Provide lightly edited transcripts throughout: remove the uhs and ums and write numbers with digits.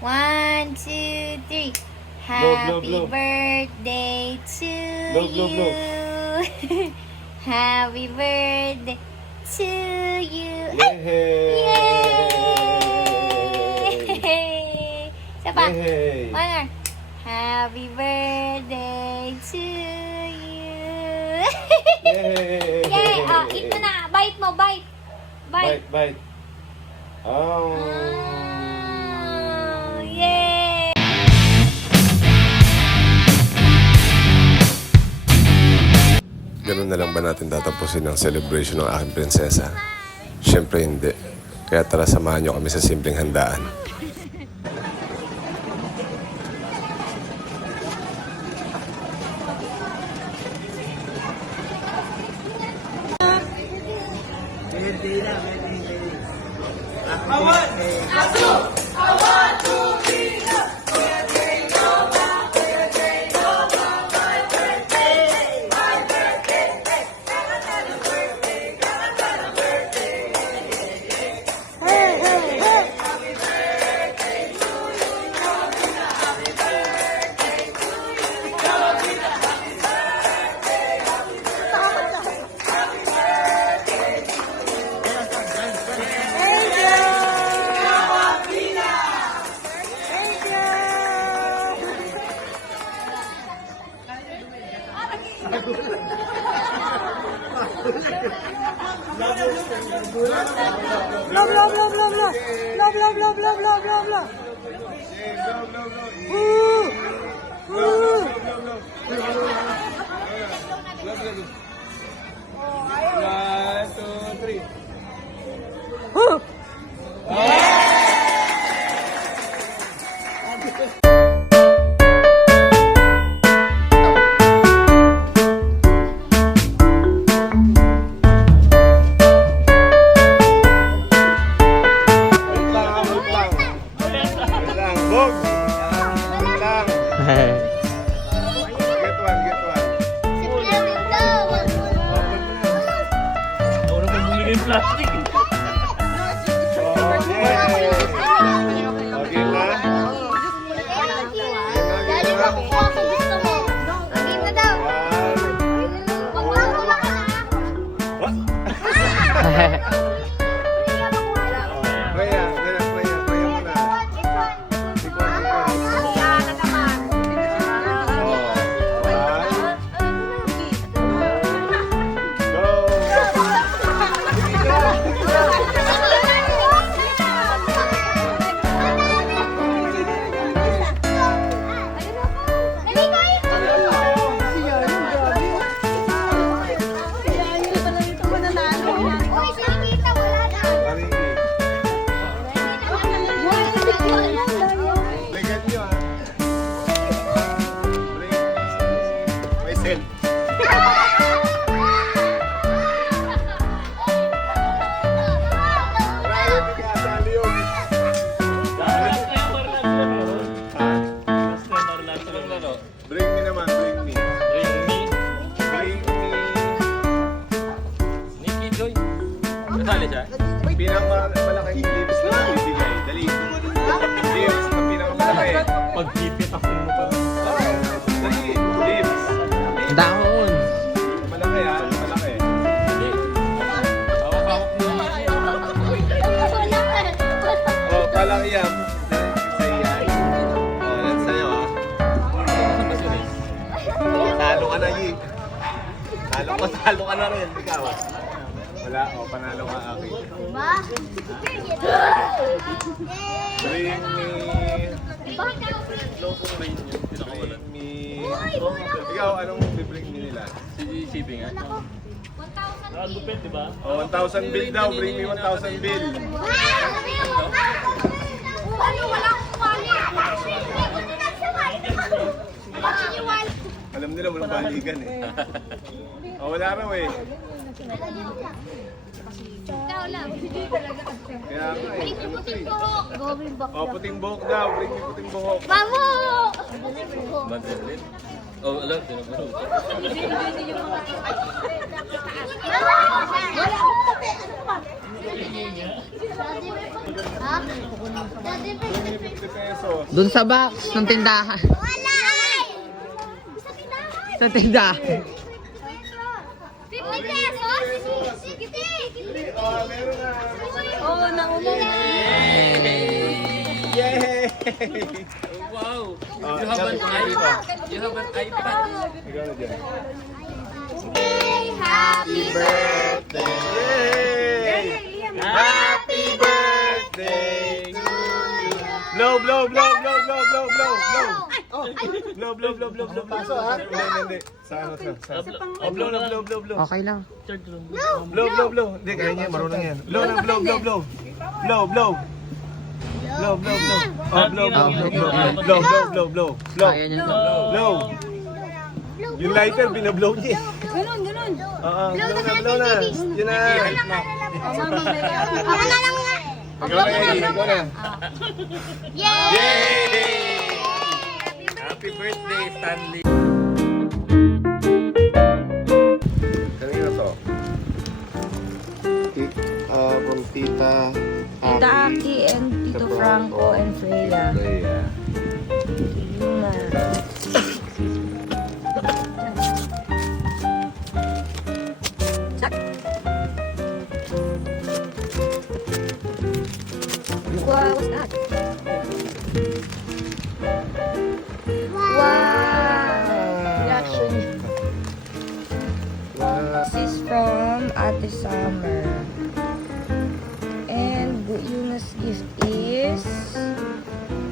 1, 2, 3. Blow, Happy blow. birthday to Blow, blow, you. blow. Happy birthday to you. Yay! Yay! Isa pa. Yay! One more. Happy birthday to you. Yay! Yay! Oh, eat mo na. Bite mo, bite. Bite, bite. Oh. Oh, yay! Ganun na lang ba natin tatapusin ang celebration ng aking prinsesa? Siyempre hindi. Kaya tara samahan niyo kami sa simpleng handaan. One, two, three. Bog! Wait lang. Get one, get one. Ako naman bumili ng plastic. Oh, yay! Okay na? Freya, Freya muna. Sikwan. Oh, Balikan nyo ah. May set. Marami kasali yun. Last na yung Marlans na laro. Ha? Last na yung Marlans na laro. Bring me naman, bring me. Bring me. Bring me. Nicky Joy. Kasali siya? Pinakamalaking lips na ibigay. Dali. Lips na pinakamalaki. Pag-ipit ako mo pa. Dali. Lips. Down! Malaki ah. Malaki. Hawak-hawak mo. Oh, palang yan. Sa'yo yan. Oh, yan sa'yo ah. Talo ka na, Yi. Talo ka na rin. Ikaw. Wala. Oh, panalo ka, Aki. Bring me. Bring me. Ikaw, anong bibring me nila? Si shipping ha? Nakagupit, di ba? Oh, 1,000 bill daw. Bring me 1,000 bill. Alam nila walang balikan eh. Oh, wala raw eh. Kaya nga eh. Ano to eh? Oh, puting buhok daw. Bring me puting buhok. Mamo! Madrid. Oh, alam, tinaguro. Ha? Bring me 50 pesos. Doon sa box ng tindahan. Wala! Sa tindahan. 50 pesos? Kiti! Oh, meron na. Oo, nauna na. Yay! Wow! Oh, You have an sabi ko. iPad. You have an iPad. Ikaw na dyan. Happy Birthday! Happy birthday to you! Blow, blow, blow, blow, blow, blow, blow, blow! Blow, blow, blow, blow, blow. Paso, ha? Hindi. Sa ano, sa... Oh, blow na, blow, blow, blow. Okay lang. Blow, blow, blow. Hindi, kaya niya, marunong yan. Blow na, blow, blow, blow. Blow, blow. Blow, blow, blow. Oh, blow, blow, blow, blow, blow. Blow, blow, blow, blow. Blow. Kaya niya. Blow. Yung lighter, binablow niya. Ganun, ganun. Oo, blow na. Yun na. Ako na lang nga. Ikaw na. Yay! Yay! Happy birthday, Stanley. Kanina to? From Tita Tita Aki and Tito Franco and Freya. Yun na. Wow, what's that? Wow! Reaction. This is from Ate Summer. And Yuna's gift is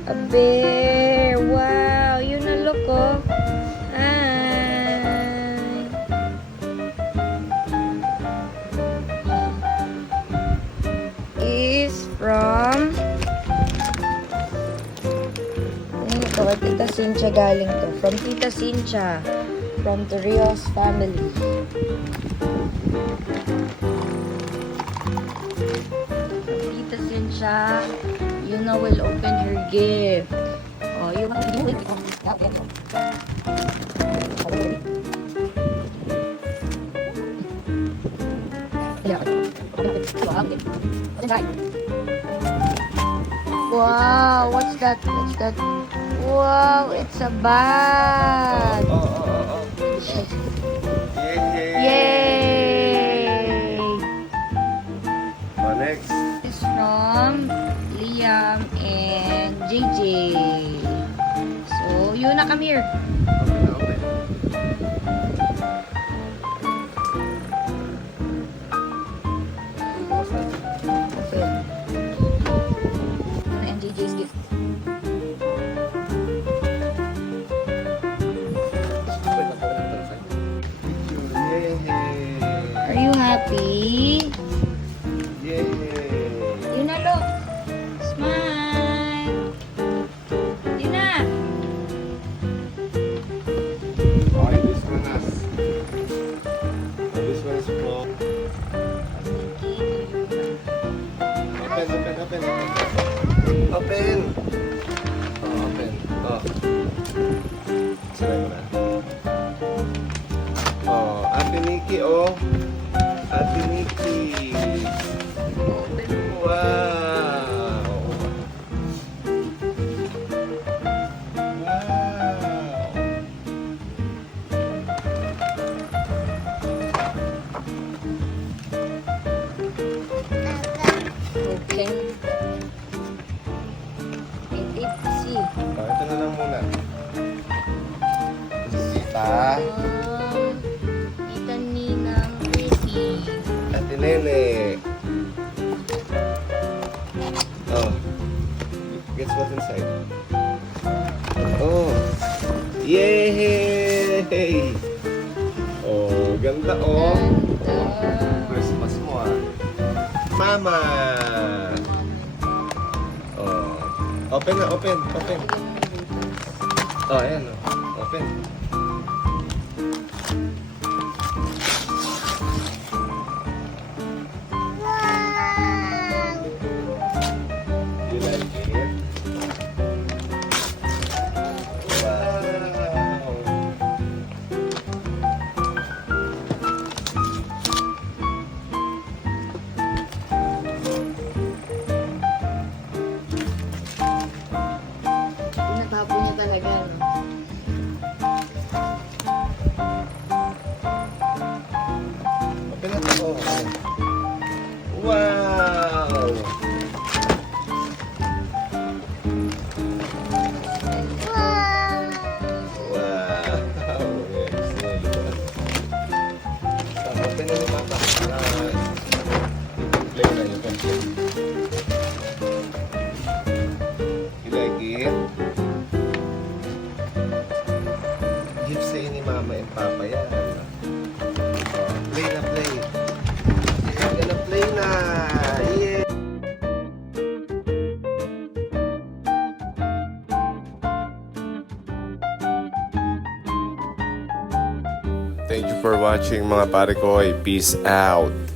a bear. Wow, Yuna, look, oh. Hi. Is from ito, Tita Cynthia galing to. From Tita Cynthia. From the Rios family. Tita Cynthia, Yuna will open her gift. Oh, you want to do it? Wow, what's that? What's that? Wow, it's a bag. Yay! Oh, next. It's from Liam and JJ. So, Yuna, come here. Okay. Yuna and JJ's gift. Are you happy? Yuna, look. Smile. Yuna. Okay, this one has. This one is for. Open. Open. Oh, open. Oh. Saray mo na. Oh, Ate Nikki, oh. Ate Nikki. Wow. Okay. Wait, see. Oh, ito na lang muna. Tita. Tita Ninang Ricky. Ate Nene. Oh. Guess what's inside? Oh. Yay! Oh, ganda oh. Christmas mo ah. Mama! Oh. Open na, open. Oh, ayan oh. Open. You like it? Wow! Thank you for watching mga pare ko. Peace out.